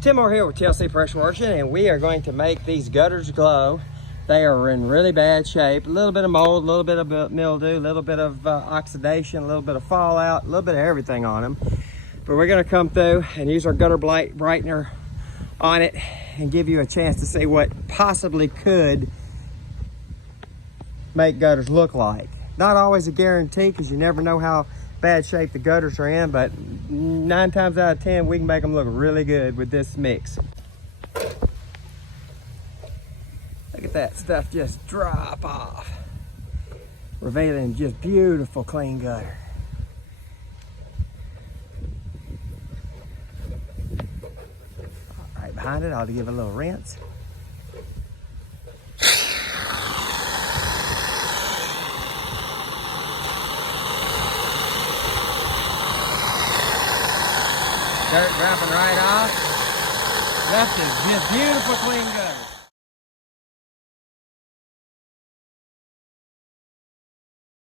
Tim Moore here with TLC Pressure Washing, and we are going to make these gutters glow. They are in really bad shape. A little bit of mold, a little bit of mildew, a little bit of oxidation, a little bit of fallout, a little bit of everything on them. But we're gonna come through and use our gutter brightener on it and give you a chance to see what possibly could make gutters look like. Not always a guarantee, because you never know how bad shape the gutters are in, but 9 times out of 10 we can make them look really good with this mix. Look at that stuff just drop off, revealing just beautiful clean gutter. Right behind it, I'll give it a little rinse. Dirt dropping right off. Left is just beautiful clean gutter.